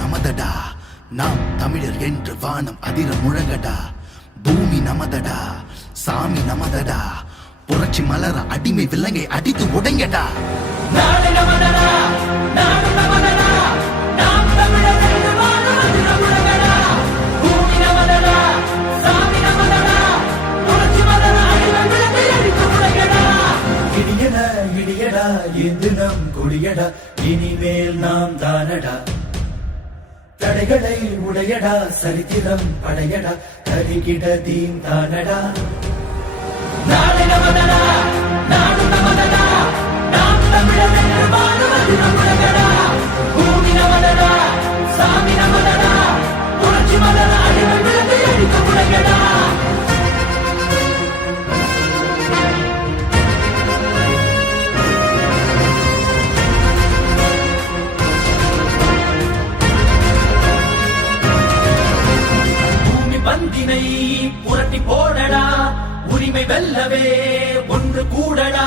நமதடா, நாம் தமிழர் என்று வானம் அதிர முழங்கடா. பூமி நமதடா, சாமி நமதடா, புரட்சி மலர அடிமை விலங்கை அடித்து உடைங்கடா. நாடு நமதடா, நாடு நமதடா, நாம் தமிழர் என்று வானம் அதிர முழங்கடா. பூமி நமதடா, சாமி நமதடா, புரட்சி மலர அடிமை விலங்கை அடித்து உடைங்கடா. இடியடா இடியடா இது நம் கொடியடா, இனிமேல் நாம் தானடா. தடைகளை உடையடா, சரித்திரம் படையடா, கருகிட தீம் தானடா. நாடு நமதடா, நாடு நமதடா, நாம் தமிழர் என்று வானம் அதிர முழங்கடா. பூமி நமதடா, சாமி நமதடா, புரட்சி மலர அடிமை விலங்கை அடித்து உடைங்கடா. பந்தினை புரட்டி போடடா, உரிமை வெல்லவே ஒன்று கூடடா.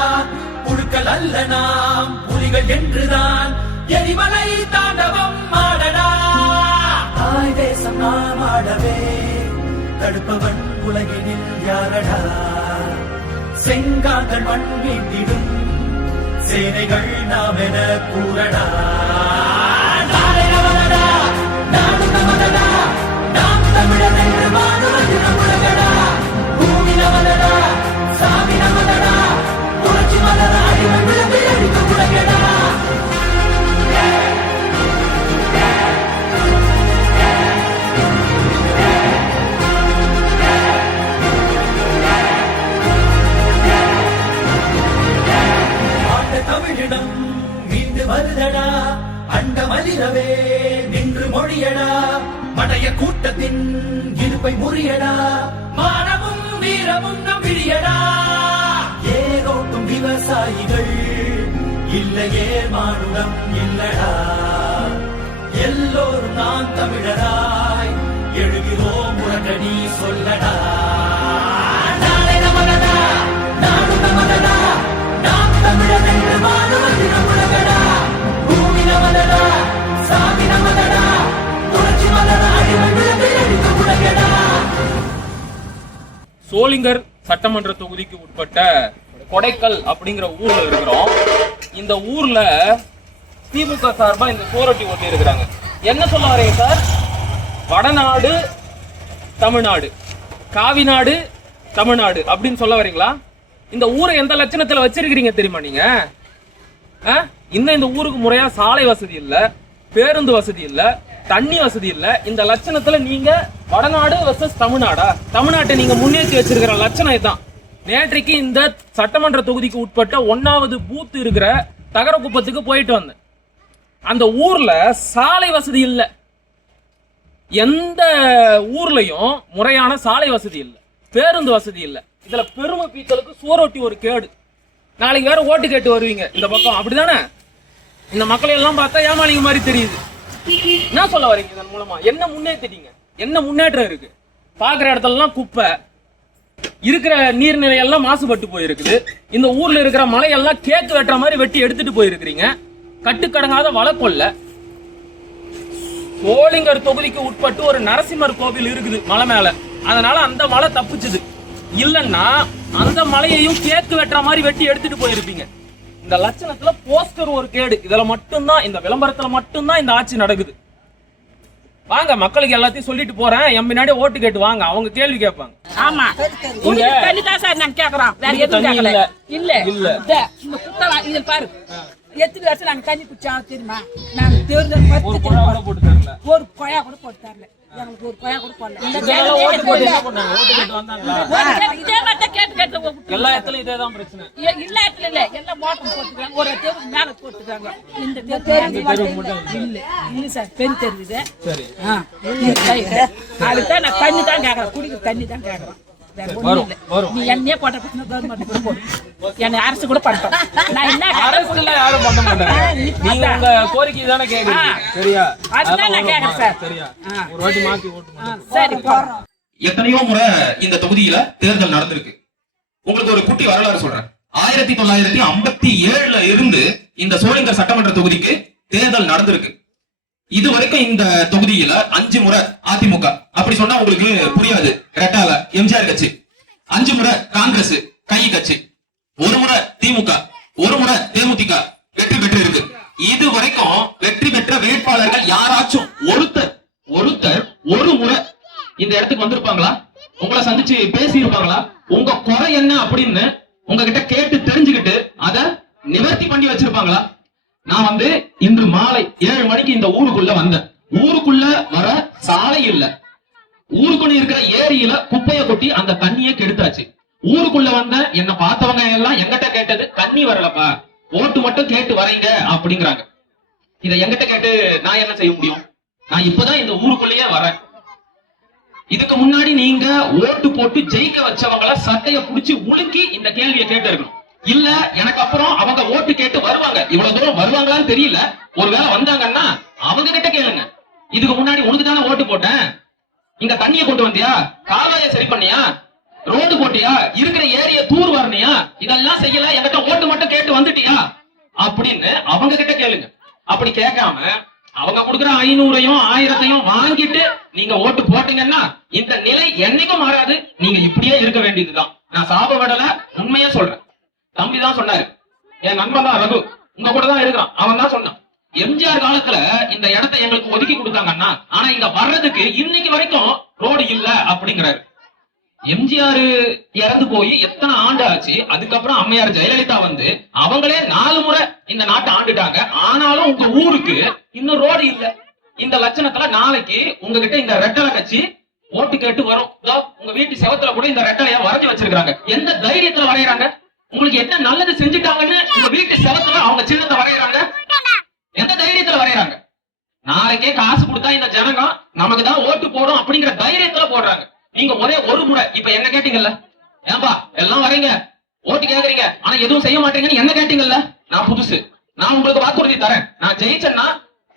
புழுக்கள் அல்ல நாம் புலிகள் என்றுதான் எரிமலை தாண்டவம் ஆடடா. தாய் தேசம் நாம் ஆடவே தடுப்பவன் உலகினில் யாரடா. செங்காந்தன் மண் மீட்டிடும் சேனைகள் நாம் என கூறடா. நாடு நமதடா, நாடு நமதடா, நாம் தமிழர் என்று வானம் அதிர முழங்கடா. பூமி நமதடா, சாமி நமதடா, புரட்சி மலர அடிமை விலங்கை அடித்து உடைங்கடா. ஆண்ட தமிழிடம் மீண்டு வருதடா, அண்ட மலிரவே நின்று மொழியடா. மடைய கூட்டத்தின் இருப்பை முறியடா, மானமும் வீரமும் நம் விழியடா. ஏரோட்டும் விவசாயிகள் இல்லையே மானுடம் இல்லடா. எல்லோரும் நான் தமிழராய் எழுகிறோம் உடனடி சொல்லடா. நாடு நமதடா, நாடு நமதடா, நாம் தமிழர் என்று வானம் அதிர முழங்கடா. பூமி நமதடா, சாமி நமதடா, புரட்சி மலர அடிமை விலங்கை அடித்து உடைங்கடா. சோளிங்கர் சட்டமன்ற தொகுதிக்கு உட்பட்ட கொடைக்கல் அப்படிங்கிற ஊர்ல இருக்கிறோம். இந்த ஊர்ல திமுக சார்பா இந்த சோரட்டி ஒட்டி இருக்கிறாங்க. என்ன சொல்ல வரீங்க சார்? வடநாடு தமிழ்நாடு, காவிநாடு தமிழ்நாடு அப்படின்னு சொல்ல வரீங்களா? இந்த ஊரை எந்த லட்சணத்துல வச்சிருக்கிறீங்க தெரியுமா நீங்க? இன்னும் இந்த ஊருக்கு முறையா சாலை வசதி இல்ல, பேருந்து வசதி இல்ல, தண்ணி வசதி இல்ல. இந்த லட்சணத்துல நீங்க வடநாடு வெர்சஸ் தமிழ்நாடா? தமிழ்நாட்டை நீங்க முன்னேற்றி வச்சிருக்கிற லட்சணம் இதுதான். நேற்றைக்கு இந்த சட்டமன்ற தொகுதிக்கு உட்பட்ட 1வது பூத் இருக்கிற தகரக்குப்பத்துக்கு போயிட்டு வந்தேன். அந்த ஊர்ல சாலை வசதி இல்ல, எந்த ஊர்லயும் முறையான சாலை வசதி இல்ல, பேருந்து வசதி இல்ல. இதுல பெருமை பீத்தலுக்கு சோரொட்டி ஒரு கேடு. நாளைக்கு வேற ஓட்டு கேட்டு வருவீங்க இந்த பக்கம், அப்படிதானே? இந்த மக்களை எல்லாம் பார்த்தா ஏமாளிங்க மாதிரி தெரியுது. என்ன சொல்ல வரீங்க? இதன் மூலமா என்ன முன்னேற்றிட்டீங்க? என்ன முன்னேற்றம் இருக்கு? பாக்குற இடத்துலலாம் குப்பை, இருக்கிற நீர்நிலை எல்லாம் மாசுபட்டு போயிருக்குது. இந்த ஊர்ல இருக்கிற மலையெல்லாம் கேக்கு வெட்டுற மாதிரி வெட்டி எடுத்துட்டு போயிருக்கிறீங்க. கட்டுக்கடங்காத வளக்கொல்ல. சோளிங்கர் தொகுதிக்கு உட்பட்டு ஒரு நரசிம்மர் கோவில் இருக்குது மலை மேல, அதனால அந்த மலை தப்பிச்சுது. இல்லன்னா அந்த மலையையும் கேக்கு வெட்டுற மாதிரி வெட்டி எடுத்துட்டு போயிருப்பீங்க. இந்த லட்சணத்துல போஸ்டர் ஒரு கேடு. இதுல மட்டும்தான், இந்த விளம்பரத்துல மட்டும்தான் இந்த ஆட்சி நடக்குது. வாங்க, மக்களுக்கு எல்லாத்தையும் சொல்லிட்டு போறேன். என் முன்னாடி ஓட்டு கேட்டு வாங்க, அவங்க கேள்வி கேட்பாங்க. ஆமா, தண்ணி தான் சார் நாங்க கேக்குறோம், வேற எதுவும் கேட்கல. இல்ல இல்ல இந்த குத்தலா இதில் பாரு, எத்தனை வருஷம் நாங்க தண்ணி குடிச்சா தெரியுமா? நாங்க தேர்தல் ஒரு குழா கூட போட்டு தரல, ஒரு கொயா கூட போட்டு தரல, எங்களுக்கு ஒரு கொயா கூட போடல. ஓட்டு போட்டு என்ன பண்ணாங்க? ஓட்டு கேட்டு வந்தாங்களா? இதே மாதிரி கேட்டு கேட்டு எல்லா இடத்துலயும் இதேதான் பிரச்சனை. எல்லா இடத்துல இல்ல, எல்லாம் மோட்டர் போட்டுருக்காங்க, ஒரு தெருவுக்கு மேல போட்டுருக்காங்க. இந்த தெரு இல்ல இல்ல சார், பெண் தெருவு. சரி, அதுதான் நான் தண்ணி தான் கேக்குறேன், குடிக்கிற தண்ணி தான் கேக்குறேன். நீ என்னையே போட்ட கவர்மெண்ட் கூட போடு, என்னை அரசு கூட பண்ணிட்டோம். நான் என்ன அரசுல யாரும் பண்ண மாட்டாங்க. நீங்க உங்க கோரிக்கை தானே கேக்குறீங்க, சரியா? அதுதான் நான் கேக்குறேன் சார். சரியா? ஒரு வாட்டி மாத்தி ஓட்டு. சரி, எத்தனையோ முறை இந்த தொகுதியில தேர்தல் நடந்திருக்கு. உங்களுக்கு ஒரு குட்டி வரலாறு சொல்றேன். 1957 இருந்து இந்த சோளிங்கர் சட்டமன்ற தொகுதிக்கு தேர்தல் நடந்திருக்கு. இது வரைக்கும் இந்த தொகுதியில 5 முறை அதிமுக, அப்படி சொன்னா உங்களுக்கு புரியாது. ரெட்டால எம்ஜிஆர் கட்சி, 5 முறை காங்கிரஸ் கை கட்சி, 1 முறை திமுக, 1 முறை தேமுதிக வெற்றி பெற்று இருக்கு. இது வரைக்கும் வெற்றி பெற்ற வேட்பாளர்கள் யாராச்சும் ஒருத்தர் ஒரு முறை இந்த இடத்துக்கு வந்திருப்பாங்களா? உங்களை சந்திச்சு பேசி இருப்பாங்களா? உங்க குறை என்ன அப்படின்னு உங்ககிட்ட கேட்டு தெரிஞ்சுக்கிட்டு அதை நிவர்த்தி பண்ணி வச்சிருப்பாங்களா? நான் வந்து இன்று மாலை 7 மணிக்கு இந்த ஊருக்குள்ள வந்தேன். ஊருக்குள்ள வர சாலை இல்ல, ஊருக்குள்ள இருக்கிற ஏரியில குப்பைய கொட்டி அந்த தண்ணியை கெடுத்தாச்சு. ஊருக்குள்ள வந்த என்ன பார்த்தவங்க எல்லாம் எங்கிட்ட கேட்டது, தண்ணி வரலப்பா, ஓட்டு மட்டும் கேட்டு வரீங்க அப்படிங்கிறாங்க. இதை எங்கிட்ட கேட்டு நான் என்ன செய்ய முடியும்? நான் இப்பதான் இந்த ஊருக்குள்ளேயே வரேன். இதுக்கு முன்னாடி நீங்க ஓட்டு போட்டு ஜெயிக்க வச்சவங்கள சட்டைய புடிச்சு உலுக்கி இந்த கேள்வியை கேட்டு இருக்கணும். இல்ல எனக்கு அப்புறம் அவங்க ஓட்டு கேட்டு வருவாங்க, இவ்வளவு தூரம் வருவாங்களான்னு தெரியல, ஒருவேளை வந்தாங்கன்னா அவங்க கிட்ட கேளுங்க. இதுக்கு முன்னாடி உனக்கு தானே ஓட்டு போட்டேன், இங்க தண்ணியை கொண்டு வந்தியா, கால்வாயை சரி பண்ணியா, ரோடு போட்டியா, இருக்கிற ஏரிய தூர் வரணியா, இதெல்லாம் செய்யல, என்கிட்ட ஓட்டு மட்டும் கேட்டு வந்துட்டியா அப்படின்னு அவங்க கிட்ட கேளுங்க. அப்படி கேட்காம அவங்க கொடுக்குற 500ஐயும் 1000ஐயும் வாங்கிட்டு நீங்க ஓட்டு போட்டீங்கன்னா இந்த நிலை என்னைக்கும் மாறாது. நீங்க இப்படியே இருக்க வேண்டியதுதான். நான் சாப விடல, உண்மையா சொல்றேன். தம்பி தான் சொன்னாரு, என் நண்பன் தான் ரகு, உங்க கூட தான் இருக்கிறான், அவன் தான் சொன்னான். எம்ஜிஆர் காலத்துல இந்த இடத்தை எங்களுக்கு ஒதுக்கி கொடுத்தாங்கன்னா, ஆனா இங்க வர்றதுக்கு இன்னைக்கு வரைக்கும் ரோடு இல்ல அப்படிங்கிறாரு. எம்ஜிஆர் இறந்து போய் எத்தனை ஆண்டு ஆச்சு? அதுக்கப்புறம் அம்மையார் ஜெயலலிதா வந்து அவங்களே 4 முறை இந்த நாட்டை ஆண்டுட்டாங்க. ஆனாலும் உங்க ஊருக்கு இன்னும் ரோடு இல்ல. இந்த லட்சணத்துல நாளைக்கு உங்ககிட்ட இந்த ரெட்டலை கட்சி ஓட்டு கேட்டு வரும். உங்க வீட்டு செவத்துல கூட இந்த ரெட்டலைய வரைஞ்சு வச்சிருக்காங்க. எந்த தைரியத்துல வரையறாங்க? உங்களுக்கு என்ன நல்லது செஞ்சுட்டாங்கன்னு உங்க வீட்டு செவத்துல அவங்க சின்னத்தை வரையறாங்க? எந்த தைரியத்துல வரையறாங்க? நாளைக்கே காசு கொடுத்தா இந்த ஜனகம் நமக்கு தான் ஓட்டு போடும் அப்படிங்கிற தைரியத்துல போடுறாங்க. நீங்க ஒரே ஒரு முறை இப்ப என்ன கேட்டீங்கல்ல, ஏன்பா எல்லாம் வரீங்க ஓட்டு கேக்குறீங்க ஆனா எதுவும் செய்ய மாட்டீங்கன்னு என்ன கேட்டீங்கல்ல, நான் புதுசு, நான் உங்களுக்கு வாக்குறுதி தரேன், நான் ஜெயிச்சேன்னா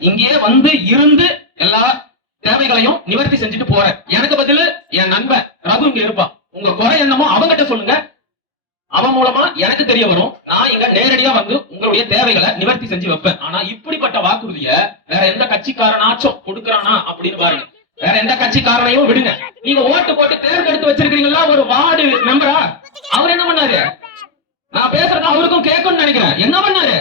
இங்கேயே வந்து இருந்து எல்லா தேவைகளையும் நிவர்த்தி செஞ்சுட்டு போறேன். எனக்கு பதில் என் நண்பன் ரகு இங்க இருப்பான். உங்க குறை என்னமோ அவங்கிட்ட சொல்லுங்க, அவன் மூலமா எனக்கு தெரிய வரும். நான் இங்க நேரடியா வந்து உங்களுடைய தேவைகளை நிவர்த்தி செஞ்சு வைப்பேன். ஆனா இப்படிப்பட்ட வாக்குறுதிய வேற எந்த கட்சிக்காரனாச்சும் கொடுக்கறானா அப்படின்னு பாருங்க. வேற எந்த கட்சிக்காரனையும் விடுங்க. நீங்க ஓட்டு போட்டு தேர்ந்தெடுத்து வச்சிருக்கீங்களா ஒரு வார்டு மெம்பரா? அவர் என்ன பண்ணாரு? நான் பேசுறது அவருக்கும் கேட்கும்னு நினைக்கிறேன். என்ன பண்ணாரு?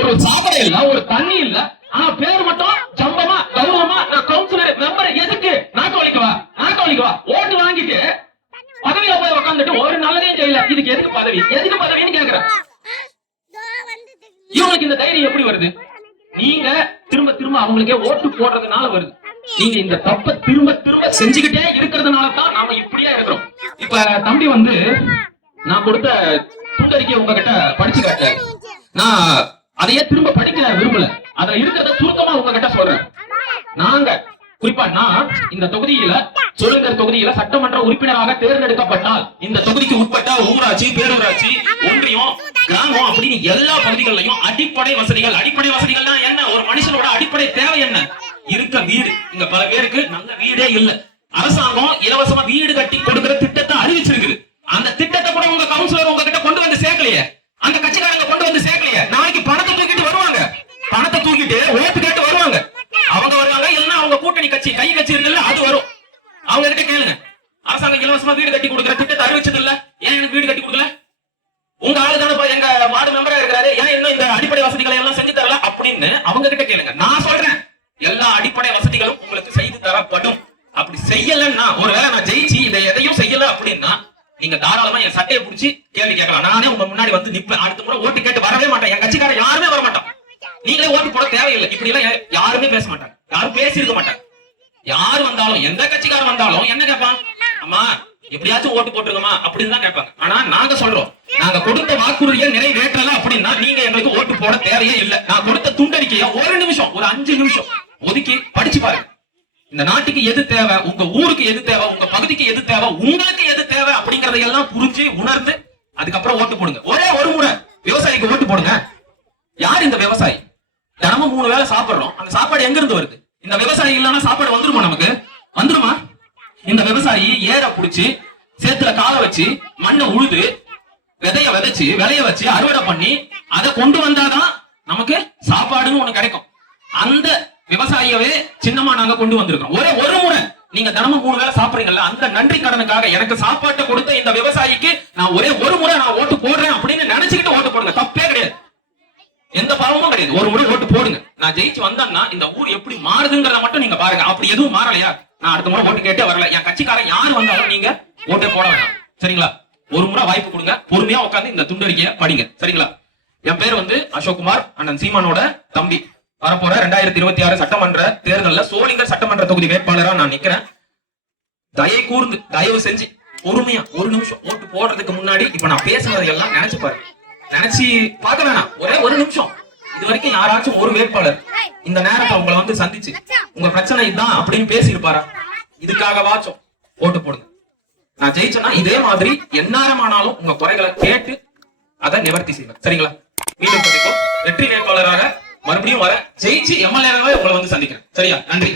ஒரு சாப்பாடு இல்ல, ஒரு தண்ணி இல்ல, ஆனா பேர் மட்டும் ஜம்பமா கௌரவமா நான் கவுன்சிலர் மெம்பர். எதுக்கு? நாட்டு வலிக்கவா? ஓட்டு வாங்கிட்டு பதவியில போய் உட்காந்துட்டு ஒரு நல்லதையும் செய்யல. இதுக்கு எதுக்கு பதவின்னு கேக்குறேன். இவங்களுக்கு இந்த தைரியம் எப்படி வருது? நீங்க திரும்ப திரும்ப அவங்களுக்கே ஓட்டு போடுறதுனால வருது. நீங்க இந்த தப்ப திரும்ப திரும்ப செஞ்சுக்கிட்டே இருக்கிறதுனால தான் நாம இப்படியே இருக்கிறோம். இப்ப தம்பி வந்து நான் கொடுத்த துண்டறிக்கை உங்ககிட்ட படிச்சு காட்டுறேன். நான் அதையே திரும்ப படிக்க விரும்பல, அதுல இருக்கிறத சுருக்கமா உங்ககிட்ட சொல்றேன். நாங்க குறிப்பா நான் இந்த தொகுதியில சோளிங்கர் தொகுதியில சட்டமன்ற உறுப்பினராக தேர்ந்தெடுக்கப்பட்டால் இந்த தொகுதிக்கு உட்பட்ட ஊராட்சி, பேரூராட்சி, ஒன்றியம், கிராமம் அப்படின்னு எல்லா பகுதிகளிலையும் அடிப்படை வசதிகள்னா என்ன? ஒரு மனுஷனோட அடிப்படை தேவை என்ன? இருக்க வீடு. இங்க பல பேருக்கு நல்ல வீடே இல்ல. அரசாங்கம் இலவசமா வீடு கட்டி கொடுக்கிற திட்டத்தை அறிவிச்சிருக்கு. அந்த திட்டத்தை கூட உங்க கவுன்சிலர் உங்ககிட்ட கொண்டு வந்து சேர்க்கலையே, அந்த கட்சிக்காரங்க கொண்டு வந்து சேர்க்கலையே. நாளைக்கு பணத்தை தூக்கிட்டு வருவாங்க, பணத்தை தூக்கிட்டு ஓட்டு கேட்டு வருவாங்க. அவங்க வருவாங்க, இல்லைன்னா அவங்க கூட்டணி கட்சி கை கட்சி இருக்குல்ல அது வரும். அவங்க கிட்ட கேளுங்க, அரசாங்கம் இலவசமா வீடு கட்டி கொடுக்கிற திட்டத்தை அறிவிச்சது இல்ல, ஏன் எனக்கு வீடு கட்டி கொடுக்கல? உங்க ஆளுதானப்பா எங்க வார்டு மெம்பரா இருக்கிறாரு, ஏன் இன்னும் இந்த அடிப்படை வசதிகளை எல்லாம் செஞ்சு தரல அப்படின்னு அவங்க கிட்ட கேளுங்க. நான் சொல்றேன், எல்லா அடிப்படை வசதிகளும் உங்களுக்கு செய்து தரப்படும். அப்படி செய்யலன்னா, ஒருவேளை நான் ஜெயிச்சு இதை எதையும் செய்யல அப்படின்னா நீங்க தாராளமா என் சட்டையை பிடிச்சி கேள்வி கேட்கலாம். நானே உங்க முன்னாடி வந்து நிப்பேன். அடுத்த முறை ஓட்டு கேட்டு வரவே மாட்டேன். என் கட்சிக்காரன் யாருமே வர மாட்டான். நீங்களே ஓட்டு போட தேவையில்லை. இப்படி எல்லாம் யாருமே பேச மாட்டாங்க, யாரும் பேசியிருக்க மாட்டாங்க. யாரு வந்தாலும், எந்த கட்சிக்காரன் வந்தாலும் என்ன கேட்பான்? அம்மா எப்படியாச்சும் ஓட்டு போட்டுருக்கமா அப்படின்னு தான் கேட்பாங்க. ஆனா நாங்க சொல்றோம், நாங்க கொடுத்த வாக்குறுதியை நிறைவேற்றல அப்படின்னா நீங்க எங்களுக்கு ஓட்டு போட தேவையே இல்லை. நான் கொடுத்த துண்டறிக்கையை ஒரு நிமிஷம், ஒரு 5 நிமிஷம் ஒதுக்கி படிச்சு பாருங்க. இந்த நாட்டுக்கு எது தேவை, உங்க ஊருக்கு எது தேவை, உங்க பகுதிக்கு எது தேவை, உங்களுக்கு எது தேவை அப்படிங்கறதையெல்லாம் புரிஞ்சு உணர்ந்து அதுக்கப்புறம் ஓட்டு போடுங்க. ஒரே ஒரு முறை விவசாயிக்கு ஓட்டு போடுங்க. யார் இந்த விவசாயி? தினமும் 3 வேளை சாப்பிடுறோம். அந்த சாப்பாடு எங்க இருந்து வருது? இந்த விவசாயி இல்லைன்னா சாப்பாடு வந்துருமா? நமக்கு வந்துருமா? இந்த விவசாயி ஏற புடிச்சு சேத்துல கால வச்சு மண்ணை உழுது விதைய விதைச்சு விளைய வச்சு அறுவடை பண்ணி அதை கொண்டு வந்தாதான் நமக்கு சாப்பாடுன்னு ஒண்ணு கிடைக்கும். அந்த விவசாயியவே சின்னமா நாங்க கொண்டு வந்திருக்கோம். ஒரே ஒரு முறை நீங்க தினமும் 3 வேளை சாப்பிடுறீங்கல்ல, அந்த நன்றி கடனுக்காக எனக்கு சாப்பாட்டை கொடுத்த இந்த விவசாயிக்கு நான் ஒரே ஒரு முறை நான் ஓட்டு போடுறேன் அப்படின்னு நினைச்சுக்கிட்டு ஓட்டு போடுங்க. தப்பே கிடையாது, எந்த பாவமும் கிடையாது. ஒரு முறை ஓட்டு போடுங்க. நான் ஜெயிச்சு வந்தேன்னா இந்த ஊர் எப்படி மாறுதுங்கிறத மட்டும் நீங்க பாருங்க. அப்படி எதுவும் மாறலையா, நான் அடுத்த முறை ஓட்டு கேட்டே வரல, என் கட்சிக்காரன் யாரு வந்தாலும் நீங்க ஓட்டே போட வேண்டாம். சரிங்களா? ஒரு முறை வாய்ப்பு கொடுங்க, பொறுமையா உட்காந்து இந்த துண்டறிக்கையை படிங்க. சரிங்களா? என் பேர் வந்து அசோக்குமார், அண்ணன் சீமானோட தம்பி. வரப்போற 2026 சட்டமன்ற தேர்தல்ல சோளிங்கர் சட்டமன்ற தொகுதி வேட்பாளரா நான் நிக்கிறேன். தயவு செஞ்சு பொறுமையா ஒரு நிமிஷம் ஓட்டு போடுறதுக்கு முன்னாடி இப்ப நான் பேசுறது எல்லாம் நினைச்சு பாருங்க. நினைச்சு பார்க்க வேணாம், ஒரே ஒரு நிமிஷம். இது வரைக்கும் யாராச்சும் ஒரு வேட்பாளர் இந்த நேரத்தை உங்களை வந்து சந்திச்சு உங்க பிரச்சனை இதுதான் அப்படின்னு பேசியிருப்பாரா? இதுக்காகவாச்சும் ஓட்டு போடுங்க. நான் ஜெயிச்சேன்னா இதே மாதிரி எந்நேரமானாலும் உங்க குறைகளை கேட்டு அதை நிவர்த்தி செய்வேன். சரிங்களா? மீண்டும் சந்திப்போம். வெற்றி வேட்பாளராக மறுபடியும் வர ஜெயிச்சு எம்எல்ஏவாவே உங்களை வந்து சந்திக்கிறேன். சரியா? நன்றி.